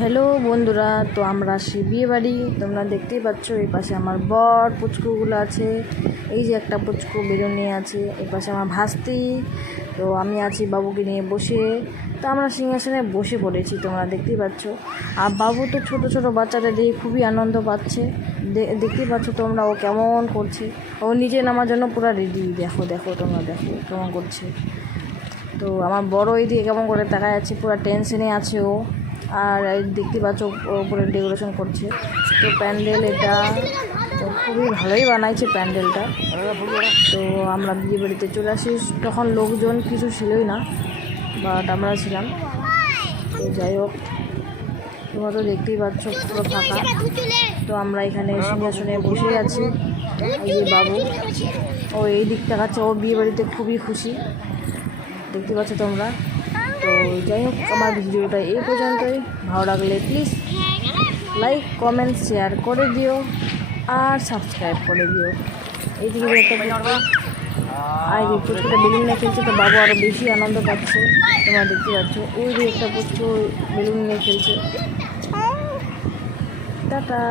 Hello বন্ধুরা, তো আমরা আসি বিয়ে বাড়ি তোমরা দেখতেই পাচ্ছ, এই পাশে আমার বর পুচকুগুলো আছে। এই যে একটা পুচকু নিয়ে আছে, এই পাশে আমার ভাস্তি। তো আমি আছি বাবুকে নিয়ে বসে। তো আমরা সিংহাসনে বসে পড়েছি, তোমরা দেখতেই পাচ্ছ। আর বাবু তো ছোট ছোট বাচ্চাদের দিয়ে খুবই আনন্দ পাচ্ছে। দেখতেই পাচ্ছ তোমরা ও কেমন করছে। ও নিজে নামার জন্য পুরো রেডি দেখো দেখো, তোমরা দেখো কেমন করছে। তো আমার বড় এই দিকে কেমন করে তাকায় যাচ্ছে পুরো টেনশনে আছে ও। আর দেখতে পাচ্ছ, ও উপরে ডেকোরেশন করছে। তো প্যান্ডেল এটা খুবই ভালোই বানাইছে প্যান্ডেলটা। তো আমরা বিয়ে বাড়িতে চলে আসি। তখন লোকজন কিছু ছিলই না বাট আমরা ছিলাম। তো যাই হোক, তোমরা তো দেখতেই পাচ্ছ পুরো ফাঁকা। তো আমরা এখানে সিংহাসনে বসে আছি। যে বাবু, ও এই দিকটা তাকাচ্ছে। ও বিয়ে বাড়িতে খুবই খুশি। দেখতে পাচ্ছ তোমরা? তো যাই হোক, আমার ভিডিওটা এই পর্যন্তই। ভালো লাগলে প্লিজ লাইক কমেন্ট শেয়ার করে দিও আর সাবস্ক্রাইব করে দিও। এইদিকে একটা আর এই পুচকুটা বেলুন নিয়ে খেলছে, তো বাবু আরও বেশি আনন্দ পাচ্ছে। তোমরা দেখতে পাচ্ছ, ওই যে একটা পুচকু বেলুন নিয়ে খেলছে। টাটা।